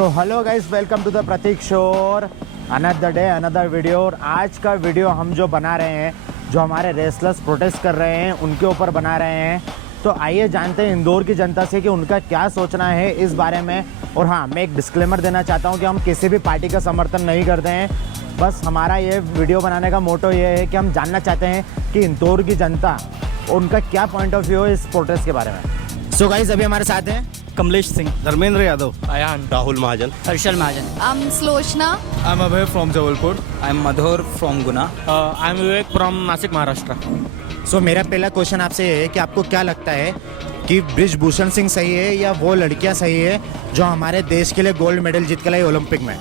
So hello guys, welcome to the Prateek show. Another day another video. और आज का video हम जो बना रहे हैं, जो हमारे रेसलर्स प्रोटेस्ट कर रहे हैं उनके ऊपर बना रहे हैं। तो आइए जानते हैं इंदौर की जनता से कि उनका क्या सोचना है इस बारे में। और हाँ, मैं एक डिस्क्लेमर देना चाहता हूँ कि हम किसी भी पार्टी का समर्थन नहीं करते हैं। बस हमारा ये वीडियो बनाने का मोटो ये है कि हम जानना चाहते हैं कि इंदौर की जनता उनका क्या पॉइंट ऑफ व्यू है इस प्रोटेस्ट के बारे में। सो गाइस, अभी हमारे साथ हैं कमलेश सिंह, धर्मेंद्र यादव, आयान, राहुल महाजन, हर्षल महाजन, Slochna. I'm Abhay from Jabalpur. I'm Madhur from Guna. I'm Vivek from Nasik, Maharashtra. सो मेरा पहला क्वेश्चन आपसे ये है कि आपको क्या लगता है कि बृजभूषण सिंह सही है या वो लड़कियां सही है जो हमारे देश के लिए गोल्ड मेडल जीत के लाई ओलंपिक में?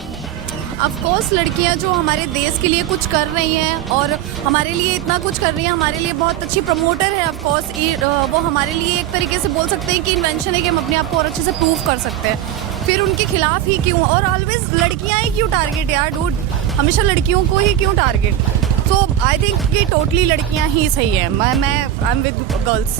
ऑफ कोर्स लड़कियां जो हमारे देश के लिए कुछ कर रही हैं और हमारे लिए इतना कुछ कर रही हैं, हमारे लिए बहुत अच्छी प्रमोटर है। ऑफ कोर्स वो हमारे लिए एक तरीके से बोल सकते हैं कि इन्वेंशन है कि हम अपने आप को और अच्छे से प्रूव कर सकते हैं। फिर उनके खिलाफ ही क्यों, और ऑलवेज लड़कियां ही क्यों टारगेट यार डूड, हमेशा लड़कियों को ही क्यों टारगेट? तो आई थिंक कि टोटली लड़कियां ही सही है। मैं I am with girls.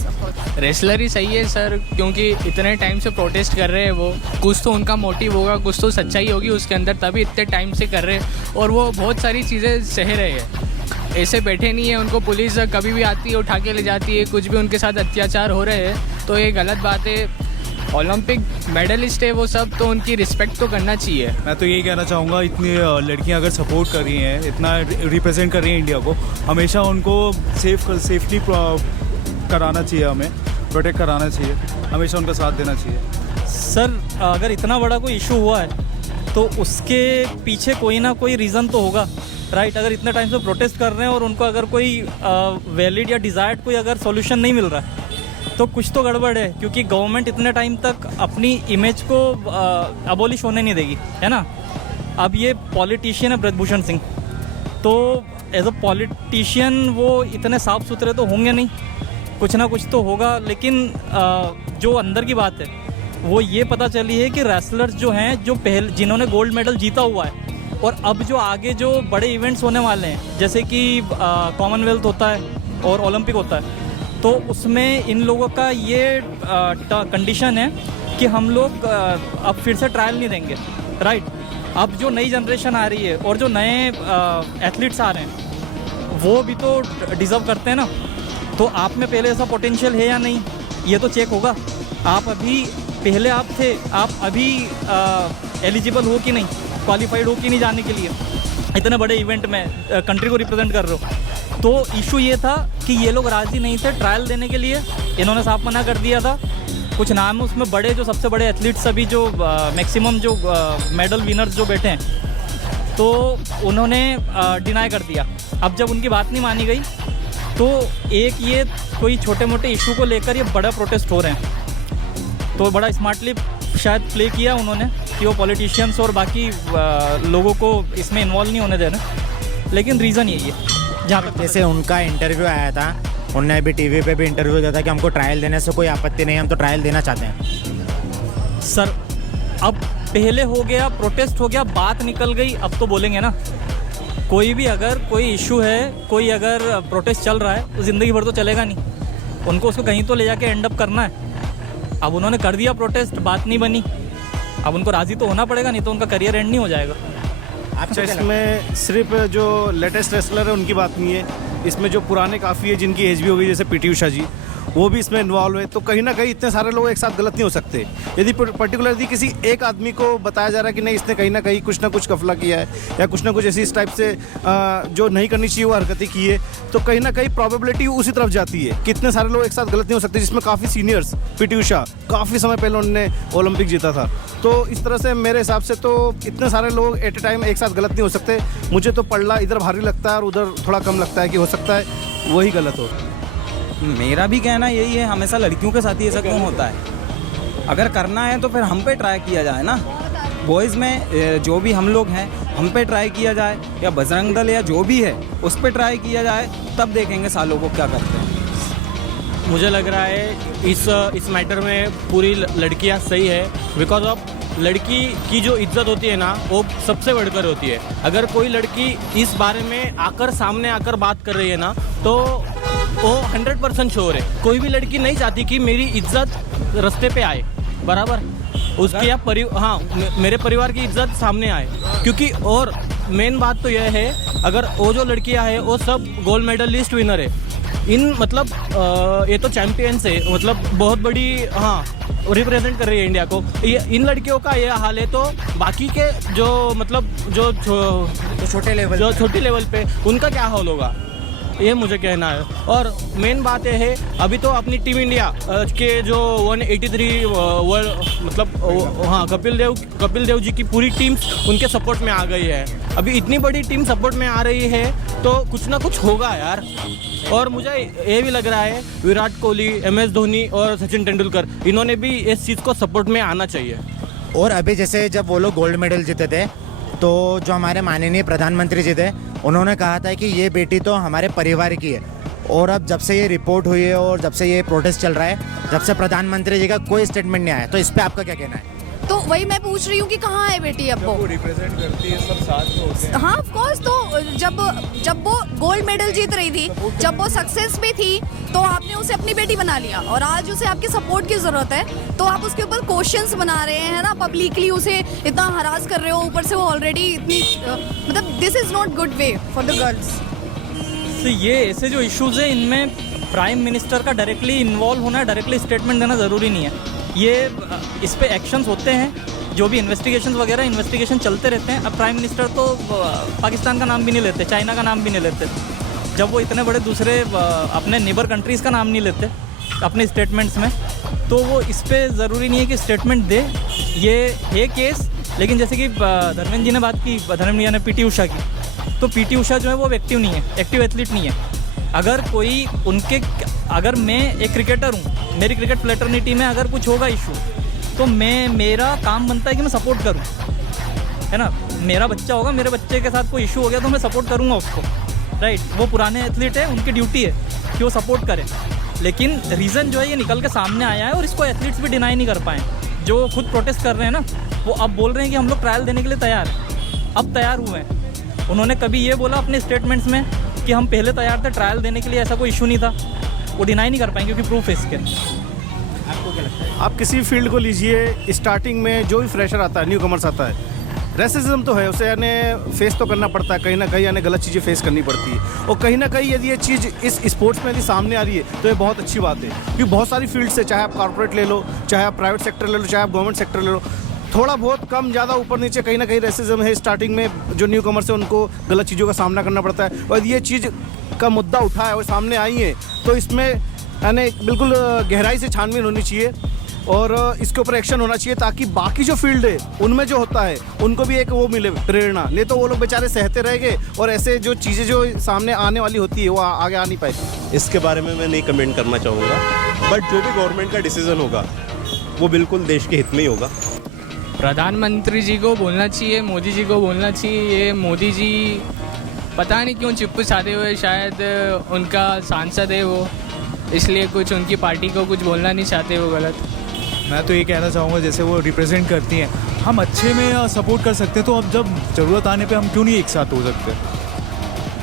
Wrestler ही सही है सर, क्योंकि इतने टाइम से प्रोटेस्ट कर रहे हैं वो। कुछ तो उनका मोटिव होगा, कुछ तो सच्चाई होगी उसके अंदर, तभी इतने टाइम से कर रहे हैं। और वो बहुत सारी चीज़ें सह रहे हैं, ऐसे बैठे नहीं है। उनको पुलिस कभी भी आती है उठा के ले जाती है, कुछ भी उनके साथ अत्याचार हो रहे हैं, तो ये गलत बात है। ओलंपिक मेडलिस्ट है वो सब, तो उनकी रिस्पेक्ट तो करना चाहिए। मैं तो यही कहना चाहूँगा, इतनी लड़कियां अगर सपोर्ट कर रही हैं, इतना रिप्रेजेंट कर रही हैं इंडिया को, हमेशा उनको सेफ्टी कराना चाहिए, हमें प्रोटेक्ट कराना चाहिए, हमेशा उनका साथ देना चाहिए। सर, अगर इतना बड़ा कोई इशू हुआ है तो उसके पीछे कोई ना कोई रीज़न तो होगा, राइट? अगर इतने टाइम से प्रोटेस्ट कर रहे हैं और उनको अगर कोई वैलिड या डिज़ायर्ड कोई अगर सॉल्यूशन नहीं मिल रहा है तो कुछ तो गड़बड़ है, क्योंकि गवर्नमेंट इतने टाइम तक अपनी इमेज को अबॉलिश होने नहीं देगी, है ना? अब ये पॉलिटिशियन है बृजभूषण सिंह, तो एज अ पॉलिटिशियन वो इतने साफ सुथरे तो होंगे नहीं, कुछ ना कुछ तो होगा। लेकिन जो अंदर की बात है वो ये पता चली है कि रेसलर्स जो हैं, जो पहले जिन्होंने गोल्ड मेडल जीता हुआ है और अब जो आगे जो बड़े इवेंट्स होने वाले हैं, जैसे कि कॉमनवेल्थ होता है और ओलंपिक होता है, तो उसमें इन लोगों का ये कंडीशन है कि हम लोग अब फिर से ट्रायल नहीं देंगे, राइट? अब जो नई जनरेशन आ रही है और जो नए एथलीट्स आ रहे हैं वो भी तो डिज़र्व करते हैं ना। तो आप में पहले ऐसा पोटेंशियल है या नहीं, ये तो चेक होगा। आप अभी पहले आप थे, आप अभी एलिजिबल हो कि नहीं, क्वालिफाइड हो कि नहीं जाने के लिए इतने बड़े इवेंट में, कंट्री को रिप्रेजेंट कर रहे हो। तो इशू ये था कि ये लोग राज़ी नहीं थे ट्रायल देने के लिए, इन्होंने साफ मना कर दिया था। कुछ नाम है उसमें बड़े, जो सबसे बड़े एथलीट्स अभी जो मैक्सिमम जो मेडल विनर्स जो बैठे हैं, तो उन्होंने डिनाई कर दिया। अब जब उनकी बात नहीं मानी गई तो एक ये कोई छोटे मोटे इशू को लेकर ये बड़ा प्रोटेस्ट हो रहे हैं। तो बड़ा स्मार्टली शायद प्ले किया उन्होंने कि वो पॉलिटिशियंस और बाकी लोगों को इसमें इन्वॉल्व नहीं होने दे रहे, लेकिन रीज़न यही है। जहाँ तक जैसे उनका इंटरव्यू आया था, उनने भी टीवी पे भी इंटरव्यू दिया था कि हमको ट्रायल देने से कोई आपत्ति नहीं है, हम तो ट्रायल देना चाहते हैं। सर, अब पहले हो गया, प्रोटेस्ट हो गया, बात निकल गई, अब तो बोलेंगे ना। कोई भी अगर कोई इशू है, कोई अगर प्रोटेस्ट चल रहा है तो ज़िंदगी भर तो चलेगा नहीं, उनको उसको कहीं तो ले जाके एंड अप करना है। अब उन्होंने कर दिया प्रोटेस्ट, बात नहीं बनी, अब उनको राज़ी तो होना पड़ेगा, नहीं तो उनका करियर एंड नहीं हो जाएगा। अच्छा, इसमें सिर्फ जो लेटेस्ट रेसलर है उनकी बात नहीं है, इसमें जो पुराने काफ़ी है, जिनकी एज भी हो गई, जैसे पीटी उषा जी, वो भी इसमें इन्वॉल्व है। तो कहीं ना कहीं इतने सारे लोग एक साथ गलत नहीं हो सकते। यदि पर्टिकुलरली किसी एक आदमी को बताया जा रहा है कि नहीं, इसने कहीं ना कहीं कुछ ना कुछ गफला किया है या कुछ ना कुछ ऐसी इस टाइप से जो नहीं करनी चाहिए वो हरकतें की है, तो कहीं ना कहीं प्रॉबेबिलिटी उसी तरफ जाती है कि इतने सारे लोग एक साथ गलत नहीं हो सकते। जिसमें काफ़ी सीनियर्स, पीटी उषा काफ़ी समय पहले उन्होंने ओलंपिक जीता था। तो इस तरह से मेरे हिसाब से तो इतने सारे लोग एट ए टाइम एक साथ गलत नहीं हो सकते। मुझे तो पड़ला इधर भारी लगता है और उधर थोड़ा कम लगता है कि हो सकता है वही गलत हो। मेरा भी कहना यही है, हमेशा लड़कियों के साथ ही ऐसा क्यों होता है? अगर करना है तो फिर हम पे ट्राई किया जाए ना। बॉयज़ में जो भी हम लोग हैं, हम पे ट्राई किया जाए, या बजरंग दल या जो भी है उस पे ट्राई किया जाए, तब देखेंगे सालों को क्या करते हैं। मुझे लग रहा है इस मैटर में पूरी लड़कियां सही है, बिकॉज ऑफ लड़की की जो इज्जत होती है ना, वो सबसे बढ़कर होती है। अगर कोई लड़की इस बारे में आकर सामने आकर बात कर रही है ना, तो वो 100% श्योर है। कोई भी लड़की नहीं चाहती कि मेरी इज्जत रास्ते पे आए, बराबर उसकी आप मेरे परिवार की इज्जत सामने आए, क्योंकि और मेन बात तो यह है, अगर वो जो लड़कियां हैं वो सब गोल्ड मेडलिस्ट विनर है, इन मतलब ये तो चैंपियंस है, मतलब बहुत बड़ी रिप्रेजेंट कर रही है इंडिया को। ये इन लड़कियों का ये हाल है, तो बाकी के जो मतलब जो छोटे लेवल पे उनका क्या हाल होगा, ये मुझे कहना है। और मेन बात यह है, अभी तो अपनी टीम इंडिया के जो 183 वर्ल्ड मतलब कपिल देव जी की पूरी टीम उनके सपोर्ट में आ गई है। अभी इतनी बड़ी टीम सपोर्ट में आ रही है तो कुछ ना कुछ होगा यार। और मुझे ये भी लग रहा है विराट कोहली, MS धोनी और सचिन तेंदुलकर, इन्होंने भी इस चीज़ को सपोर्ट में आना चाहिए। और अभी जैसे जब वो लोग गोल्ड मेडल जीते थे, तो जो हमारे माननीय प्रधानमंत्री जी थे, उन्होंने कहा था कि ये बेटी तो हमारे परिवार की है। और अब जब से ये रिपोर्ट हुई है और जब से ये प्रोटेस्ट चल रहा है, जब से प्रधानमंत्री जी का कोई स्टेटमेंट नहीं आया, तो इस पे आपका क्या कहना है? तो वही मैं पूछ रही हूँ कि कहाँ है बेटी अब वो रिप्रेजेंट करती है, सब साथ में होते हैं। हाँ ऑफ कोर्स। तो जब वो गोल्ड मेडल जीत रही थी, जब वो सक्सेस में थी, तो आपने उसे अपनी बेटी बना लिया और आज उसे आपके सपोर्ट की जरूरत है, तो आप उसके ऊपर क्वेश्चंस बना रहे हैं ना, पब्लिकली उसे इतना हरास कर रहे हो, ऊपर से वो ऑलरेडी इतनी मतलब this is not good way for the girls. तो ये ऐसे जो इश्यूज है, इनमें प्राइम मिनिस्टर का डायरेक्टली इन्वॉल्व होना, डायरेक्टली स्टेटमेंट देना ज़रूरी नहीं है। ये इस पे एक्शंस होते हैं, जो भी इन्वेस्टिगेशन चलते रहते हैं। अब प्राइम मिनिस्टर तो पाकिस्तान का नाम भी नहीं लेते, चाइना का नाम भी नहीं लेते, जब वो इतने बड़े दूसरे अपने नेबर कंट्रीज़ का नाम नहीं लेते अपने स्टेटमेंट्स में, तो वो इस पे ज़रूरी नहीं है कि स्टेटमेंट दे। ये है केस, लेकिन जैसे कि धर्मेंद्र जी ने बात की, धर्मेंद्र जी ने PT उषा की, तो PT उषा जो है वो एक्टिव नहीं है, एक्टिव एथलीट नहीं है। अगर मैं एक क्रिकेटर हूँ, मेरी क्रिकेट फ्रेटर्निटी में अगर कुछ होगा इशू, तो मेरा काम बनता है कि मैं सपोर्ट करूँ, है ना। मेरा बच्चा होगा, मेरे बच्चे के साथ कोई इशू हो गया तो मैं सपोर्ट करूँगा उसको, राइट। वो पुराने एथलीट है, उनकी ड्यूटी है कि वो सपोर्ट करें। लेकिन रीज़न जो है ये निकल के सामने आया है और इसको एथलीट्स भी डिनाई नहीं कर पाए। जो खुद प्रोटेस्ट कर रहे हैं ना, वो अब बोल रहे हैं कि हम लोग ट्रायल देने के लिए तैयार हैं, अब तैयार हुए हैं। उन्होंने कभी ये बोला अपने स्टेटमेंट्स में कि हम पहले तैयार थे ट्रायल देने के लिए, ऐसा कोई इशू नहीं था। वो डिनाई नहीं कर पाएंगे क्योंकि प्रूफ है इसके। आपको क्या लगता है? आप किसी फील्ड को लीजिए, स्टार्टिंग में जो भी फ्रेशर आता है, न्यू कमर्स आता है, रेसिज्म तो है, उसे यानी फेस तो करना पड़ता है, कहीं ना कहीं यानी गलत चीज़ें फेस करनी पड़ती है। और कहीं ना कहीं यदि ये चीज़ इस स्पोर्ट्स में यदि सामने आ रही है तो ये बहुत अच्छी बात है, क्योंकि बहुत सारी फील्ड से, चाहे आप कॉर्पोरेट ले लो, चाहे आप प्राइवेट सेक्टर ले लो, चाहे आप गवर्नमेंट सेक्टर ले लो, थोड़ा बहुत कम ज़्यादा ऊपर नीचे कहीं ना कहीं रेसिज्म है। स्टार्टिंग में जो न्यू कमर्स है उनको गलत चीज़ों का सामना करना पड़ता है, और ये चीज़ का मुद्दा उठा है और सामने आई है, तो इसमें यानी बिल्कुल गहराई से छानबीन होनी चाहिए और इसके ऊपर एक्शन होना चाहिए, ताकि बाकी जो फील्ड है उनमें जो होता है उनको भी एक वो मिले प्रेरणा। नहीं तो वो लोग बेचारे सहते रहेंगे और ऐसे जो चीज़ें जो सामने आने वाली होती है वो आगे आ नहीं पाएगी। इसके बारे में मैं नहीं कमेंट करना चाहूँगा, बट जो भी गवर्नमेंट का डिसीजन होगा वो बिल्कुल देश के हित में ही होगा। प्रधानमंत्री जी को बोलना चाहिए, मोदी जी को बोलना चाहिए। ये मोदी जी पता नहीं क्यों चुप छाते हुए, शायद उनका सांसद है वो, इसलिए कुछ उनकी पार्टी को कुछ बोलना नहीं चाहते वो गलत। मैं तो ये कहना चाहूँगा, जैसे वो रिप्रेजेंट करती हैं, हम अच्छे में सपोर्ट कर सकते हैं, तो अब जब ज़रूरत आने पे हम क्यों नहीं एक साथ हो सकते?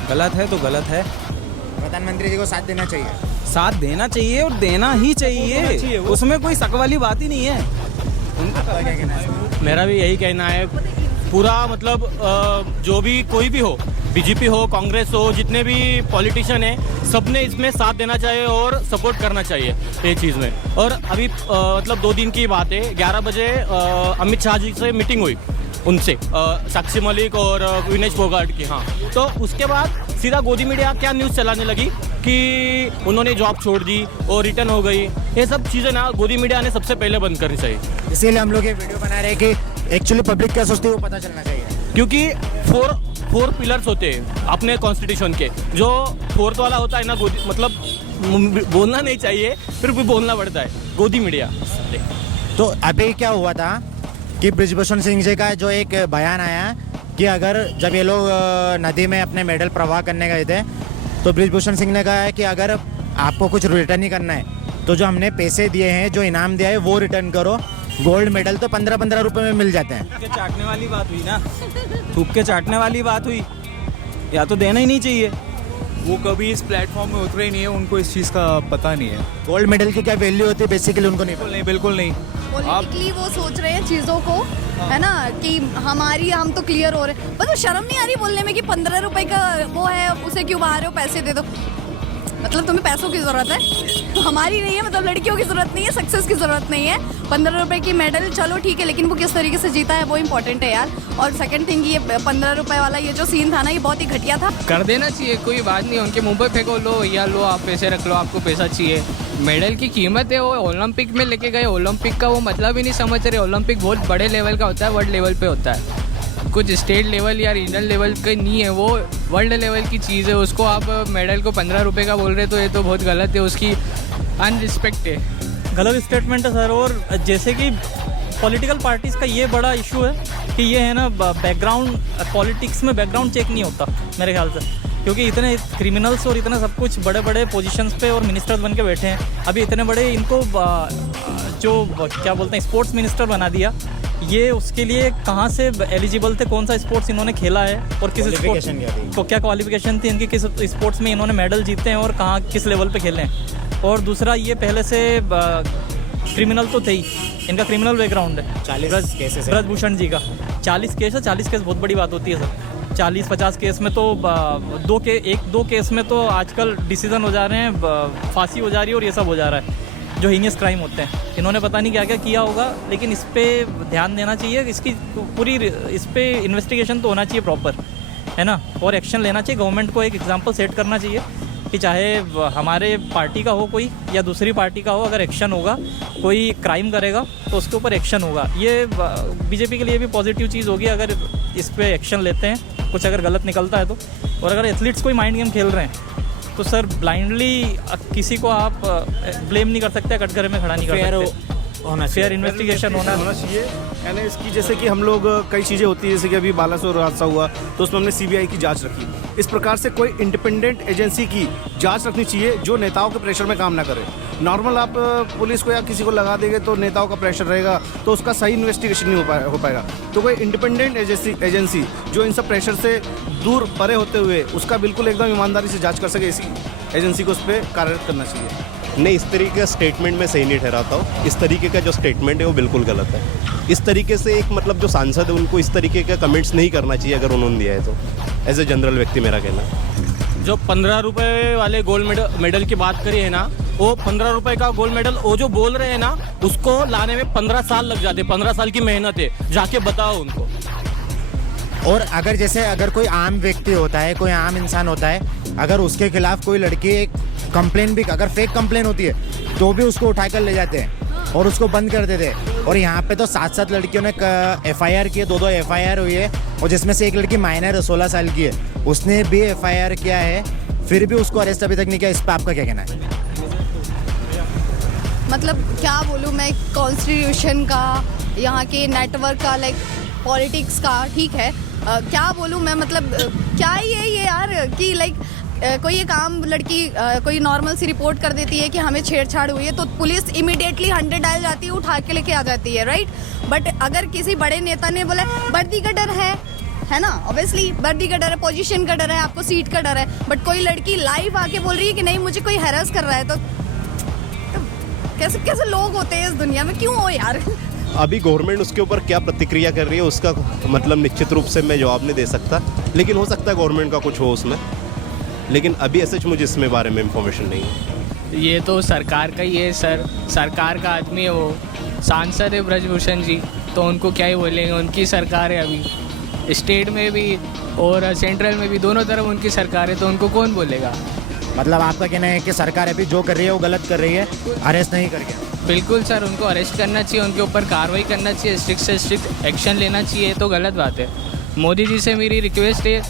गलत है तो गलत है, प्रधानमंत्री जी को साथ देना चाहिए, साथ देना चाहिए और देना ही चाहिए, उसमें कोई शक वाली बात ही नहीं है। आपका क्या कहना है? मेरा भी यही कहना है, पूरा मतलब जो भी कोई भी हो, BJP हो, कांग्रेस हो, जितने भी पॉलिटिशियन हैं, सबने इसमें साथ देना चाहिए और सपोर्ट करना चाहिए ये चीज़ में। और अभी मतलब 2 दिन की बात है, 11 बजे अमित शाह जी से मीटिंग हुई उनसे, साक्षी मलिक और विनेश फोगाट की। हाँ, तो उसके बाद सीधा गोदी मीडिया क्या न्यूज़ चलाने लगी कि उन्होंने जॉब छोड़ दी और रिटर्न हो गई। ये सब चीज़ें ना गोदी मीडिया ने सबसे पहले बंद करनी चाहिए। इसीलिए हम लोग ये वीडियो बना रहे हैं कि एक्चुअली पब्लिक क्या सोचती है वो पता चलना चाहिए, क्योंकि 4 पिलर्स होते हैं अपने कॉन्स्टिट्यूशन के, जो 4th वाला होता है ना, गोदी मतलब बोलना नहीं चाहिए, फिर भी बोलना पड़ता है, गोदी मीडिया। तो अभी क्या हुआ था कि बृजभूषण सिंह जी का जो एक बयान आया कि अगर जब ये लोग नदी में अपने मेडल प्रवाह करने गए थे, तो बृजभूषण सिंह ने कहा है कि अगर आपको कुछ रिटर्न ही करना है तो जो हमने पैसे दिए हैं, जो इनाम दिया है, वो रिटर्न करो। गोल्ड मेडल तो 15-15 रुपए में मिल जाते हैं। थूक के चाटने वाली बात हुई ना, थूक के चाटने वाली बात हुई, या तो देना ही नहीं चाहिए। वो कभी इस प्लेटफॉर्म में उतरे ही नहीं है, उनको इस चीज़ का पता नहीं है। गोल्ड मेडल की क्या वैल्यू होती है बेसिकली उनको नहीं पता। बिल्कुल नहीं। पॉलिटिकली वो सोच रहे हैं चीज़ों को, है ना, कि हम तो क्लियर हो रहे हैं। मतलब शर्म नहीं आ रही बोलने में कि 15 रुपए का वो है, उसे क्यों बाहर हो, पैसे दे दो। मतलब तुम्हें पैसों की ज़रूरत है, हमारी नहीं है। मतलब लड़कियों की ज़रूरत नहीं है, सक्सेस की ज़रूरत नहीं है। 15 रुपए की मेडल चलो ठीक है, लेकिन वो किस तरीके से जीता है वो इंपॉर्टेंट है यार। और सेकंड थिंग, ये 15 रुपए वाला ये जो सीन था ना, ये बहुत ही घटिया था। कर देना चाहिए, कोई बात नहीं, उनके मुंह पे फेंको, लो भैया लो आप पैसे रख लो, आपको पैसा चाहिए। मेडल की कीमत है, वो ओलंपिक में लेके गए, ओलंपिक का वो मतलब ही नहीं समझ रहे। ओलंपिक बहुत बड़े लेवल का होता है, वर्ल्ड लेवल पे होता है, कुछ स्टेट लेवल या रीजनल लेवल का नहीं है, वो वर्ल्ड लेवल की चीज़ है। उसको आप मेडल को 15 रुपए का बोल रहे तो ये तो बहुत गलत है, उसकी अनरिस्पेक्ट है, गलत स्टेटमेंट है सर। और जैसे कि पॉलिटिकल पार्टीज़ का ये बड़ा इशू है कि ये है ना, बैकग्राउंड पॉलिटिक्स में बैकग्राउंड चेक नहीं होता मेरे ख्याल से, क्योंकि इतने क्रिमिनल्स और इतना सब कुछ बड़े बड़े पोजीशंस पे और मिनिस्टर्स बन के बैठे हैं। अभी इतने बड़े इनको जो क्या बोलते हैं स्पोर्ट्स मिनिस्टर बना दिया, ये उसके लिए कहाँ से एलिजिबल थे, कौन सा स्पोर्ट्स इन्होंने खेला है और किस स्पोर्ट्स को क्या क्वालिफिकेशन थी इनकी, किस स्पोर्ट्स में इन्होंने मेडल जीते हैं और कहाँ किस लेवल पे खेले हैं। और दूसरा, ये पहले से क्रिमिनल तो थे ही, इनका क्रिमिनल बैकग्राउंड है। 40 केसेस ब्रजभूषण जी का 40 केस है। 40 केस बहुत बड़ी बात होती है सर। 40-50 केस में तो दो केस में तो आजकल डिसीजन हो जा रहे हैं, फांसी हो जा रही है और ये सब हो जा रहा है, जो हीनियस क्राइम होते हैं। इन्होंने पता नहीं क्या क्या किया होगा, लेकिन इस पर ध्यान देना चाहिए, इसकी पूरी इस पर इन्वेस्टिगेशन तो होना चाहिए प्रॉपर, है ना, और एक्शन लेना चाहिए। गवर्नमेंट को एक एग्जांपल सेट करना चाहिए कि चाहे हमारे पार्टी का हो कोई या दूसरी पार्टी का हो, अगर एक्शन होगा, कोई क्राइम करेगा तो उसके ऊपर एक्शन होगा। ये बीजेपी के लिए भी पॉजिटिव चीज़ होगी अगर इस पर एक्शन लेते हैं, कुछ अगर गलत निकलता है तो। और अगर एथलीट्स कोई माइंड गेम खेल रहे हैं तो सर ब्लाइंडली किसी को आप ब्लेम नहीं कर सकते, कटघरे में खड़ा नहीं कर सकते। फेयर इन्वेस्टिगेशन होना चाहिए। यानी इसकी जैसे कि हम लोग कई चीज़ें होती है, जैसे कि अभी बालासोर हादसा हुआ तो उसमें हमने सीबीआई की जांच रखी। इस प्रकार से कोई इंडिपेंडेंट एजेंसी की जांच रखनी चाहिए जो नेताओं के प्रेशर में काम ना करे। नॉर्मल आप पुलिस को या किसी को लगा देंगे तो नेताओं का प्रेशर रहेगा, तो उसका सही इन्वेस्टिगेशन नहीं हो पाएगा। तो कोई इंडिपेंडेंट एजेंसी जो इन सब प्रेशर से दूर परे होते हुए उसका बिल्कुल एकदम ईमानदारी से जाँच कर सके, इसी एजेंसी को उस पर कार्यरत करना चाहिए। नहीं, इस तरीके का स्टेटमेंट मैं सही नहीं ठहराता हूँ। इस तरीके का जो स्टेटमेंट है वो बिल्कुल गलत है। इस तरीके से एक मतलब जो सांसद है उनको इस तरीके का कमेंट्स नहीं करना चाहिए अगर उन्होंने दिया है तो, एज ए जनरल व्यक्ति मेरा कहना है। जो 15 रुपए वाले गोल्ड मेडल की बात करी है ना, वो 15 रुपए का गोल्ड मेडल वो जो बोल रहे हैं ना, उसको लाने में 15 साल लग जाते। 15 साल की मेहनत है, जाके बताओ उनको। और अगर कोई आम व्यक्ति होता है, कोई आम इंसान होता है, अगर उसके खिलाफ कोई लड़की एक कंप्लेन भी, अगर फेक कंप्लेन होती है तो भी उसको उठाकर ले जाते हैं और उसको बंद कर देते हैं। और यहाँ पे तो 7 लड़कियों ने FIR किए, 2 FIR हुई है, और जिसमें से एक लड़की माइनर है, 16 साल की है, उसने भी FIR किया है, फिर भी उसको अरेस्ट अभी तक नहीं किया। इस पर आपका क्या कहना है? मतलब क्या बोलूँ मैं, कॉन्स्टिट्यूशन का, यहाँ के नेटवर्क का, लाइक पॉलिटिक्स का, ठीक है, क्या बोलूँ मैं, मतलब क्या ही है ये यार कि लाइक कोई एक आम लड़की कोई नॉर्मल सी रिपोर्ट कर देती है कि हमें छेड़छाड़ हुई है तो पुलिस इमीडिएटली 100 डायल जाती है, उठा के लेके आ जाती है, राइट। बट अगर किसी बड़े नेता ने बोला वर्दी का डर है ना, ऑब्वियसली वर्दी का डर है, पोजीशन का डर है, आपको सीट का डर है, बट कोई लड़की लाइव आके बोल रही है कि नहीं मुझे कोई हैरेस कर रहा है, तो कैसे कैसे लोग होते हैं इस दुनिया में, क्यों हो यार। अभी गवर्नमेंट उसके ऊपर क्या प्रतिक्रिया कर रही है उसका मतलब निश्चित रूप से मैं जवाब नहीं दे सकता, लेकिन हो सकता है गवर्नमेंट का कुछ हो उसमें, लेकिन अभी ऐसे मुझे इसमें बारे में इंफॉर्मेशन नहीं है। ये तो सरकार का ही है सर, सरकार का आदमी है वो, सांसद है ब्रजभूषण जी, तो उनको क्या ही बोलेंगे, उनकी सरकार है अभी, स्टेट में भी और सेंट्रल में भी, दोनों तरफ उनकी सरकार है, तो उनको कौन बोलेगा। मतलब आपका कहना है कि सरकार अभी जो कर रही है वो गलत कर रही है, अरेस्ट नहीं कर गया? बिल्कुल सर, उनको अरेस्ट करना चाहिए, उनके ऊपर कार्रवाई करना चाहिए, स्ट्रिक्ट से स्ट्रिक्ट एक्शन लेना चाहिए, तो गलत बात है। मोदी जी से मेरी रिक्वेस्ट है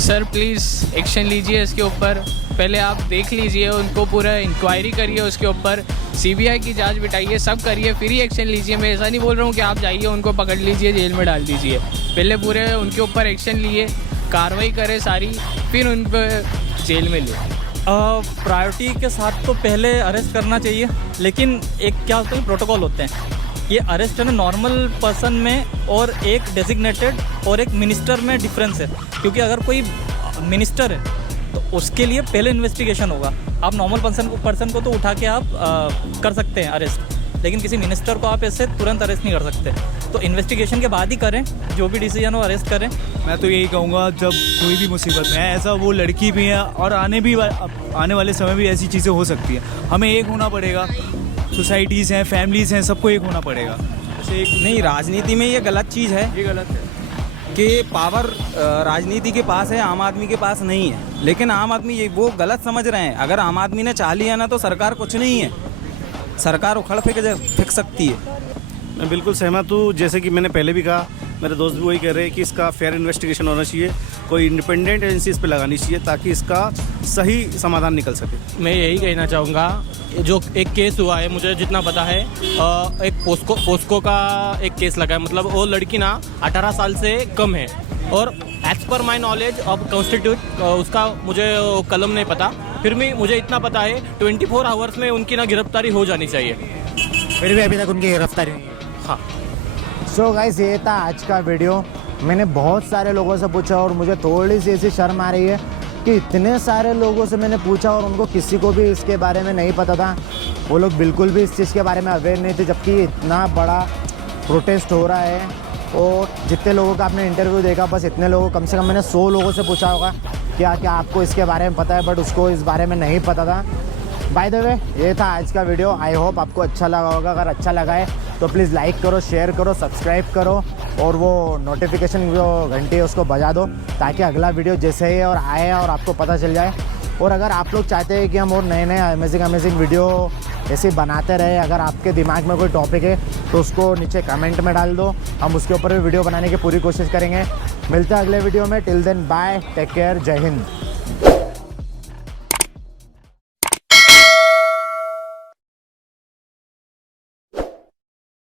सर, प्लीज़ एक्शन लीजिए इसके ऊपर, पहले आप देख लीजिए, उनको पूरा इंक्वायरी करिए उसके ऊपर, सीबीआई की जांच बिठाइए, सब करिए, फिर ही एक्शन लीजिए। मैं ऐसा नहीं बोल रहा हूँ कि आप जाइए उनको पकड़ लीजिए, जेल में डाल दीजिए, पहले पूरे उनके ऊपर एक्शन लिए, कार्रवाई करें सारी, फिर उन पर जेल में ले। प्रायोरिटी के साथ तो पहले अरेस्ट करना चाहिए, लेकिन एक क्या होता है प्रोटोकॉल होते हैं, ये अरेस्ट है ना नॉर्मल पर्सन में और एक डेजिग्नेटेड और एक मिनिस्टर में डिफरेंस है, क्योंकि अगर कोई मिनिस्टर है तो उसके लिए पहले इन्वेस्टिगेशन होगा। आप नॉर्मल पर्सन को तो उठा के आप कर सकते हैं अरेस्ट, लेकिन किसी मिनिस्टर को आप ऐसे तुरंत अरेस्ट नहीं कर सकते। तो इन्वेस्टिगेशन के बाद ही करें, जो भी डिसीजन हो अरेस्ट करें। मैं तो यही कहूँगा, जब कोई भी मुसीबत में है, ऐसा वो लड़की भी है और आने वाले समय भी ऐसी चीज़ें हो सकती हैं। हमें एक होना पड़ेगा, सोसाइटीज़ हैं, फैमिलीज़ हैं, सबको एक होना पड़ेगा। जैसे एक नहीं, राजनीति में ये गलत चीज़ है ये गलत है कि पावर राजनीति के पास है, आम आदमी के पास नहीं है। लेकिन आम आदमी ये वो गलत समझ रहे हैं। अगर आम आदमी ने चाह लिया ना तो सरकार कुछ नहीं है, सरकार उखड़ फेंक सकती है। मैं बिल्कुल सहमत हूँ। जैसे कि मैंने पहले भी कहा, मेरे दोस्त भी वही कह रहे हैं कि इसका फेयर इन्वेस्टिगेशन होना चाहिए, कोई इंडिपेंडेंट एजेंसी इस पर लगानी चाहिए ताकि इसका सही समाधान निकल सके। मैं यही कहना चाहूँगा, जो एक केस हुआ है, मुझे जितना पता है, एक पोस्को का एक केस लगा है। मतलब वो लड़की ना 18 साल से कम है, और as per my knowledge of constitute उसका मुझे कलम नहीं पता, फिर भी मुझे इतना पता है 24 आवर्स में उनकी ना गिरफ्तारी हो जानी चाहिए। फिर भी अभी तक उनकी गिरफ्तारी नहीं है। हाँ। सो गाइस, ये था आज का वीडियो। मैंने बहुत सारे लोगों से पूछा और मुझे थोड़ी सी ऐसी शर्म आ रही है कि इतने सारे लोगों से मैंने पूछा और उनको किसी को भी इसके बारे में नहीं पता था। वो लोग बिल्कुल भी इस चीज़ के बारे में अवेयर नहीं थे, जबकि इतना बड़ा प्रोटेस्ट हो रहा है। और जितने लोगों का आपने इंटरव्यू देखा, बस इतने लोगों, कम से कम मैंने 100 लोगों से पूछा होगा क्या क्या आपको इसके बारे में पता है, बट उसको इस बारे में नहीं पता था। बाय द वे, ये था आज का वीडियो। आई होप आपको अच्छा लगा होगा। अगर अच्छा लगा है तो प्लीज़ लाइक करो, शेयर करो, सब्सक्राइब करो और वो नोटिफिकेशन जो घंटी है उसको बजा दो, ताकि अगला वीडियो जैसे ही और आए और आपको पता चल जाए। और अगर आप लोग चाहते हैं कि हम और नए अमेजिंग वीडियो ऐसे बनाते रहे, अगर आपके दिमाग में कोई टॉपिक है तो उसको नीचे कमेंट में डाल दो, हम उसके ऊपर भी वीडियो बनाने की पूरी कोशिश करेंगे। मिलते हैं अगले वीडियो में। Till then bye, take care, जय हिंद।